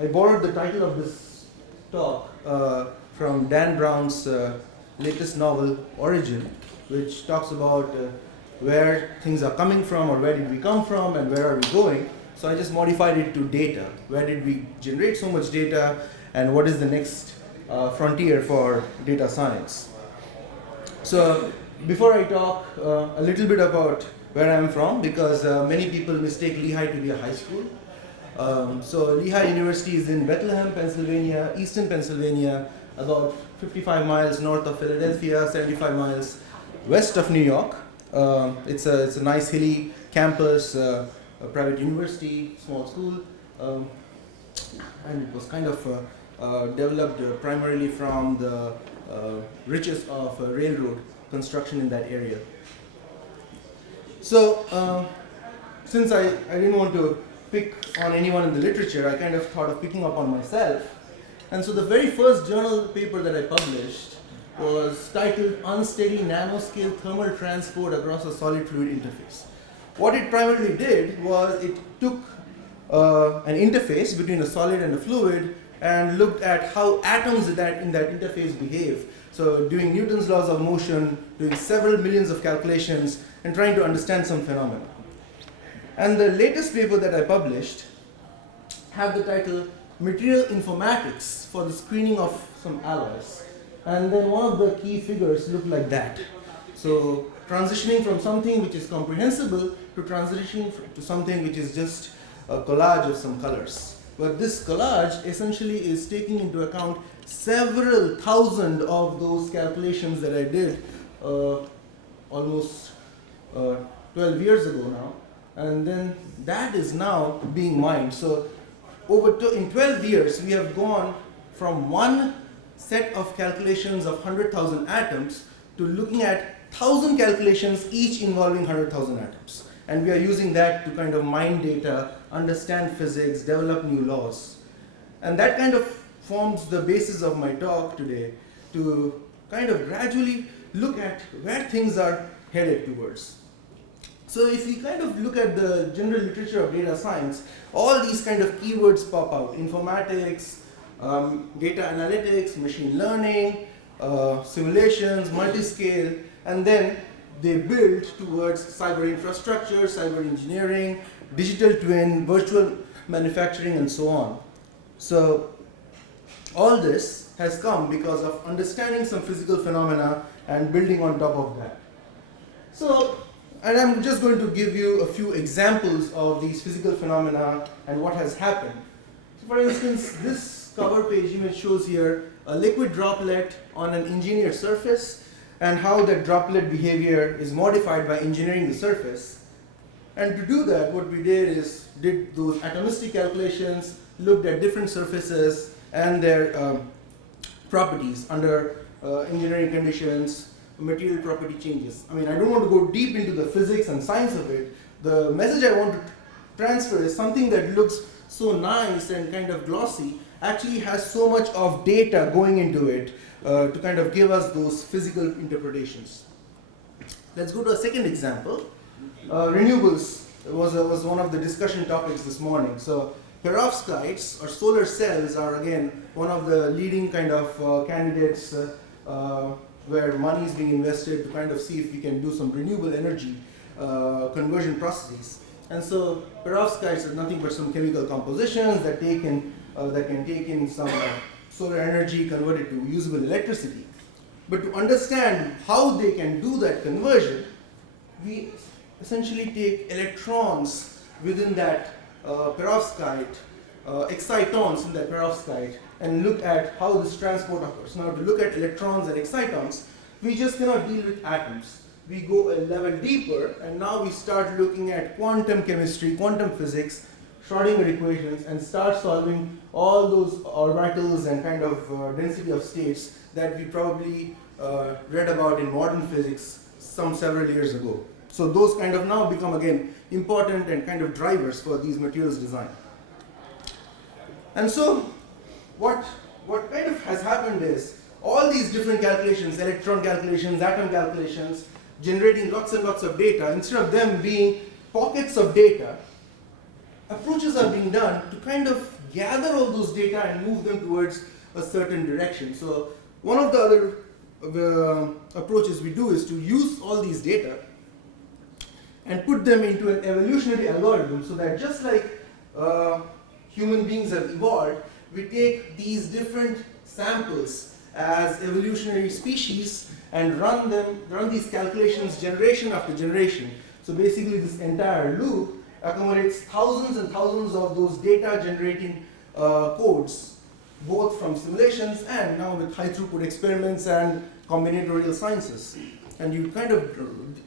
I borrowed the title of this talk from Dan Brown's latest novel, Origin, which talks about where things are coming from, or where did we come from, and where are we going. So I just modified it to data. Where did we generate so much data, and what is the next frontier for data science? So before I talk a little bit about where I'm from, because many people mistake Lehigh to be a high school. So Lehigh University is in Bethlehem, Pennsylvania, eastern Pennsylvania, about 55 miles north of Philadelphia, 75 miles west of New York. It's a nice hilly campus, a private university, small school, and it was kind of developed primarily from the riches of railroad construction in that area. So since I didn't want to pick on anyone in the literature, I kind of thought of picking up on myself. And so the very first journal paper that I published was titled Unsteady Nanoscale Thermal Transport Across a Solid Fluid Interface. What it primarily did was it took an interface between a solid and a fluid and looked at how atoms in that interface behave. So doing Newton's laws of motion, doing several millions of calculations, and trying to understand some phenomena. And the latest paper that I published had the title Material Informatics for the Screening of Some Alloys. And then one of the key figures looked like that. So transitioning from something which is comprehensible to transitioning to something which is just a collage of some colors. But this collage essentially is taking into account several thousand of those calculations that I did almost 12 years ago now. And then that is now being mined. So in 12 years, we have gone from one set of calculations of 100,000 atoms to looking at 1,000 calculations, each involving 100,000 atoms. And we are using that to kind of mine data, understand physics, develop new laws. And that kind of forms the basis of my talk today, to kind of gradually look at where things are headed towards. So if we kind of look at the general literature of data science, all these kind of keywords pop out: informatics, data analytics, machine learning, simulations, multiscale, and then they build towards cyber infrastructure, cyber engineering, digital twin, virtual manufacturing, and so on. So all this has come because of understanding some physical phenomena and building on top of that. So, and I'm just going to give you a few examples of these physical phenomena and what has happened. So for instance, this cover page image shows here a liquid droplet on an engineered surface, and how that droplet behavior is modified by engineering the surface. And to do that, what we did is did those atomistic calculations, looked at different surfaces and their properties under engineering conditions, material property changes. I mean, I don't want to go deep into the physics and science of it. The message I want to transfer is something that looks so nice and kind of glossy actually has so much of data going into it to kind of give us those physical interpretations. Let's go to a second example. Renewables was one of the discussion topics this morning. So Perovskites, or solar cells, are again one of the leading kind of candidates where money is being invested to kind of see if we can do some renewable energy conversion processes. And so perovskites are nothing but some chemical compositions that can take in some solar energy, convert it to usable electricity. But to understand how they can do that conversion, we essentially take electrons within that perovskite, excitons in that perovskite, and look at how this transport occurs. Now, to look at electrons and excitons, we just cannot deal with atoms. We go a level deeper, and now we start looking at quantum chemistry, quantum physics, Schrodinger equations, and start solving all those orbitals and kind of density of states that we probably read about in modern physics some several years ago. So those kind of now become again important and kind of drivers for these materials design. And so what kind of has happened is all these different calculations, electron calculations, atom calculations, generating lots and lots of data, instead of them being pockets of data, approaches are being done to kind of gather all those data and move them towards a certain direction. So one of the other approaches we do is to use all these data and put them into an evolutionary algorithm, so that just like human beings have evolved, we take these different samples as evolutionary species and run these calculations generation after generation. So basically this entire loop accumulates thousands and thousands of those data generating codes, both from simulations and now with high throughput experiments and combinatorial sciences. And you kind of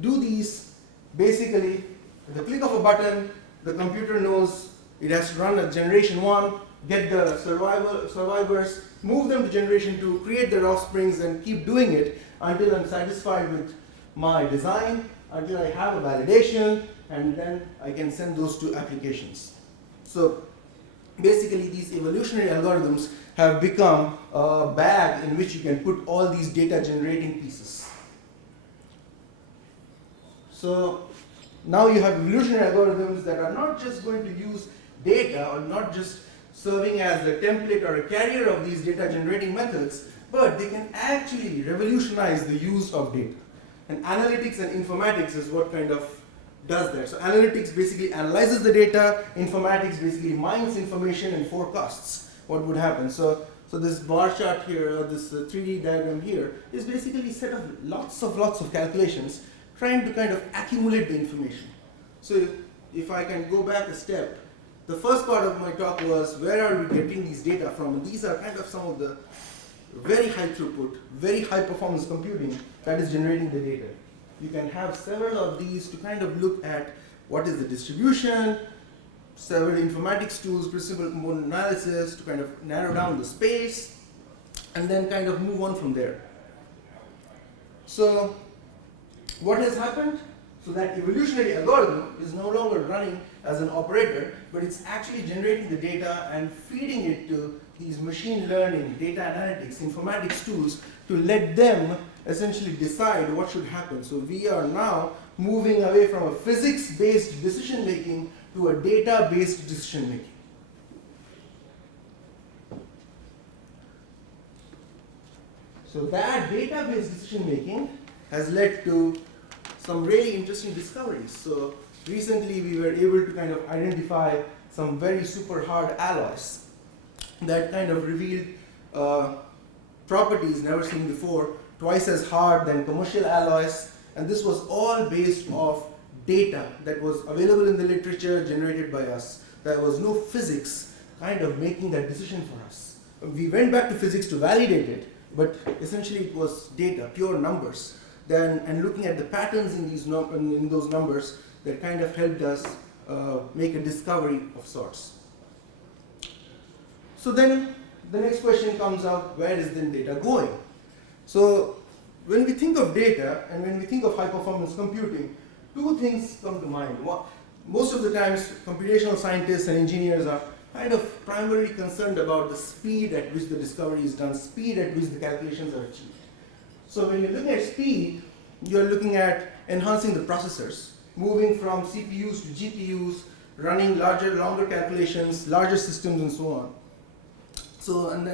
do these basically at the click of a button. The computer knows it has to run a generation 1, get the survivors, move them to generation 2, create their offsprings, and keep doing it until I'm satisfied with my design, until I have a validation, and then I can send those to applications. So basically these evolutionary algorithms have become a bag in which you can put all these data generating pieces. So now you have evolutionary algorithms that are not just going to use data, or not just serving as the template or a carrier of these data generating methods, but they can actually revolutionize the use of data. And analytics and informatics is what kind of does that. So analytics basically analyzes the data, informatics basically mines information and forecasts what would happen. So this bar chart here, or this 3D diagram here, is basically a set of lots of calculations trying to kind of accumulate the information. So if I can go back a step, the first part of my talk was where are we getting these data from? And these are kind of some of the very high throughput, very high performance computing that is generating the data. You can have several of these to kind of look at what is the distribution, several informatics tools, principal component analysis to kind of narrow down the space, and then kind of move on from there. So what has happened? So that evolutionary algorithm is no longer running as an operator, but it's actually generating the data and feeding it to these machine learning, data analytics, informatics tools to let them essentially decide what should happen. So we are now moving away from a physics-based decision making to a data-based decision making. So that data-based decision making has led to some really interesting discoveries. So recently we were able to kind of identify some very super hard alloys that kind of revealed properties never seen before, twice as hard than commercial alloys, and this was all based off data that was available in the literature generated by us. There was no physics kind of making that decision for us. We went back to physics to validate it, but essentially it was data, pure numbers. And looking at the patterns in those numbers that kind of helped us make a discovery of sorts. So then the next question comes up, where is then data going? So when we think of data and when we think of high performance computing, two things come to mind. Most of the times computational scientists and engineers are kind of primarily concerned about the speed at which the discovery is done, speed at which the calculations are achieved. So when you're looking at speed, you're looking at enhancing the processors, moving from CPUs to GPUs, running longer calculations, larger systems, and so on. So, and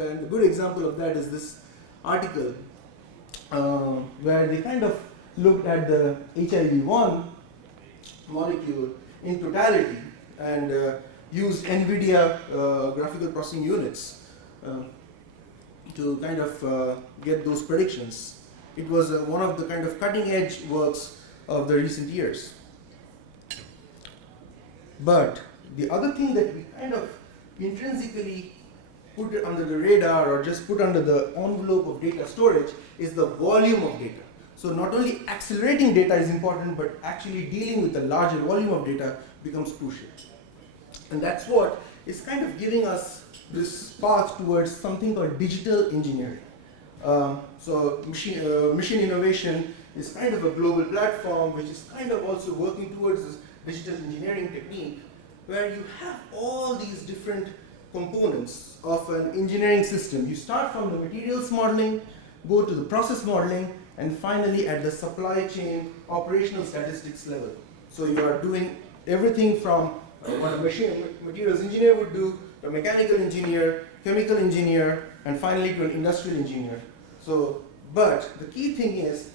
a good example of that is this article where they kind of looked at the HIV-1 molecule in totality and used NVIDIA graphical processing units to kind of get those predictions. It was one of the kind of cutting edge works of the recent years. But the other thing that we kind of intrinsically put it under the radar or just put under the envelope of data storage is the volume of data. So not only accelerating data is important, but actually dealing with the larger volume of data becomes crucial. And that's what is kind of giving us this path towards something called digital engineering. So machine innovation is kind of a global platform which is kind of also working towards this digital engineering technique where you have all these different components of an engineering system. You start from the materials modeling, go to the process modeling, and finally at the supply chain operational statistics level. So you are doing everything from what a materials engineer would do to a mechanical engineer, chemical engineer, and finally to an industrial engineer. So, but the key thing is,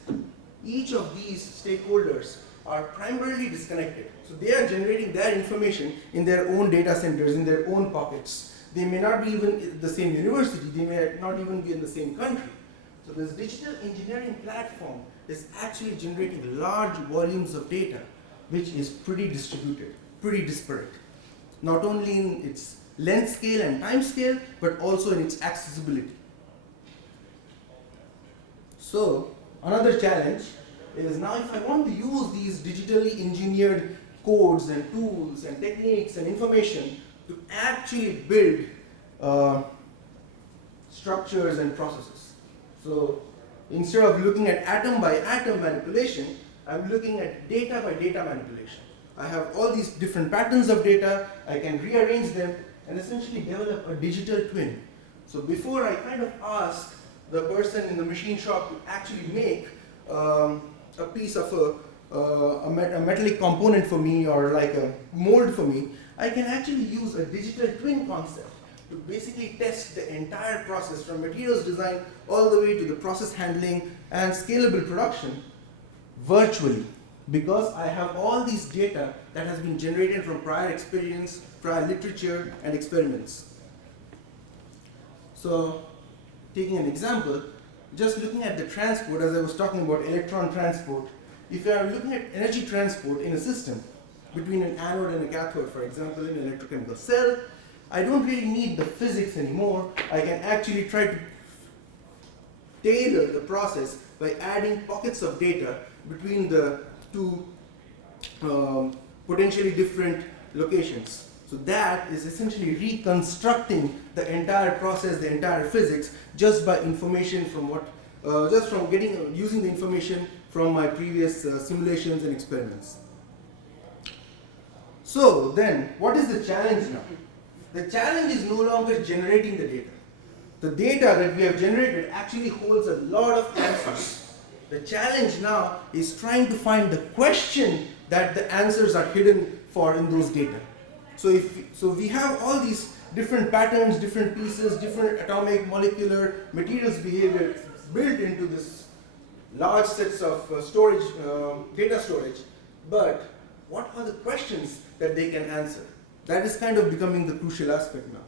each of these stakeholders are primarily disconnected. So they are generating their information in their own data centers, in their own pockets. They may not be even in the same university, they may not even be in the same country. So this digital engineering platform is actually generating large volumes of data, which is pretty distributed, pretty disparate. Not only in its length scale and time scale, but also in its accessibility. So another challenge is, now if I want to use these digitally engineered codes and tools and techniques and information to actually build structures and processes. So instead of looking at atom by atom manipulation, I'm looking at data by data manipulation. I have all these different patterns of data, I can rearrange them and essentially develop a digital twin. So before I kind of ask the person in the machine shop to actually make a piece of a metallic component for me, or like a mold for me, I can actually use a digital twin concept to basically test the entire process from materials design all the way to the process handling and scalable production virtually, because I have all these data that has been generated from prior experience, prior literature and experiments. So taking an example, just looking at the transport, as I was talking about electron transport, if you are looking at energy transport in a system between an anode and a cathode, for example, in an electrochemical cell, I don't really need the physics anymore. I can actually try to tailor the process by adding pockets of data between the two potentially different locations. So that is essentially reconstructing the entire process, the entire physics, just by information from what, just from using the information from my previous simulations and experiments. So then, what is the challenge now? The challenge is no longer generating the data. The data that we have generated actually holds a lot of answers. The challenge now is trying to find the question that the answers are hidden for in those data. So we have all these different patterns, different pieces, different atomic, molecular, materials behavior built into this large sets of storage, data storage, but what are the questions that they can answer? That is kind of becoming the crucial aspect now.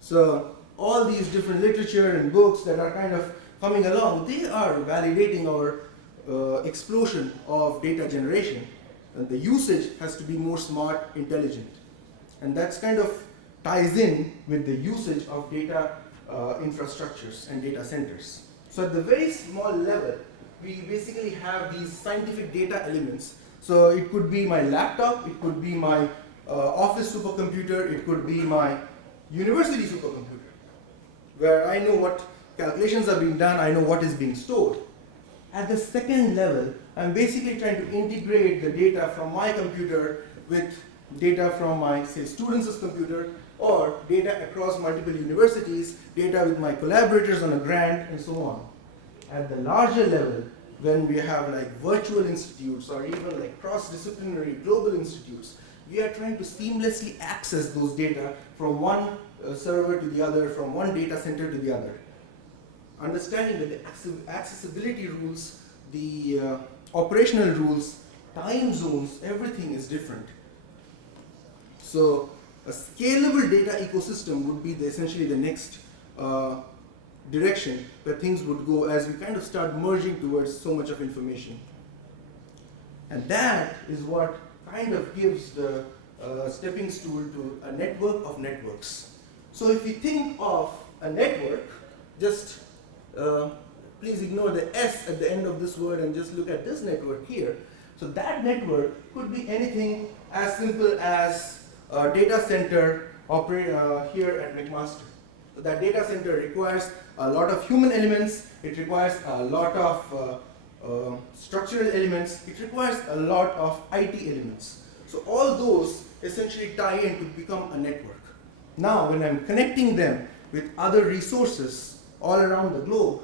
So all these different literature and books that are kind of coming along, they are validating our explosion of data generation. And the usage has to be more smart, intelligent. And that's kind of ties in with the usage of data infrastructures and data centers. So at the very small level, we basically have these scientific data elements. So it could be my laptop, it could be my office supercomputer, it could be my university supercomputer, where I know what calculations are being done, I know what is being stored. At the second level, I'm basically trying to integrate the data from my computer with data from my, say, students' computer, or data across multiple universities, data with my collaborators on a grant, and so on. At the larger level, when we have like virtual institutes or even like cross-disciplinary global institutes, we are trying to seamlessly access those data from one server to the other, from one data center to the other. Understanding that the accessibility rules, the operational rules, time zones, everything is different. So a scalable data ecosystem would be essentially the next direction where things would go as we kind of start merging towards so much of information. And that is what kind of gives the stepping stool to a network of networks. So if you think of a network, just please ignore the S at the end of this word and just look at this network here. So that network could be anything as simple as a data center here at McMaster. So that data center requires a lot of human elements, it requires a lot of structural elements, it requires a lot of IT elements. So all those essentially tie in to become a network. Now when I'm connecting them with other resources all around the globe,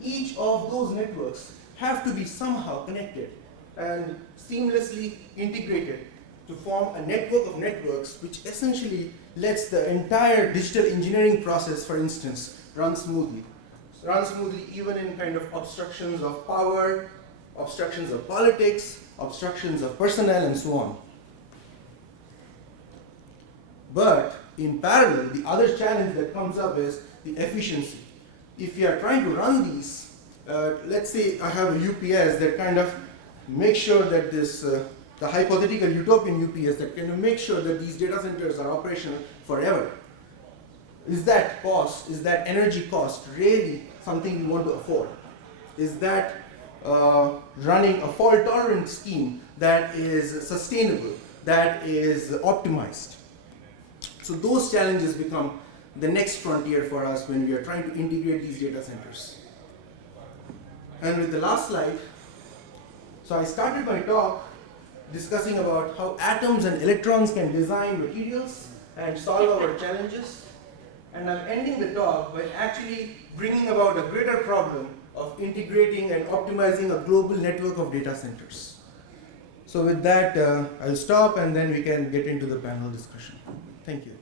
each of those networks have to be somehow connected and seamlessly integrated to form a network of networks which essentially lets the entire digital engineering process, for instance, run smoothly. Run smoothly even in kind of obstructions of power, obstructions of politics, obstructions of personnel, and so on. But in parallel, the other challenge that comes up is the efficiency. If you are trying to run these, let's say I have a UPS that kind of makes sure that this, the hypothetical utopian UPS that kind of makes sure that these data centers are operational forever. Is that cost, is that energy cost really something we want to afford? Is that running a fault-tolerant scheme that is sustainable, that is optimized? So those challenges become the next frontier for us when we are trying to integrate these data centers. And with the last slide, so I started my talk discussing about how atoms and electrons can design materials and solve our challenges. And I'm ending the talk by actually bringing about a greater problem of integrating and optimizing a global network of data centers. So with that, I'll stop and then we can get into the panel discussion. Thank you.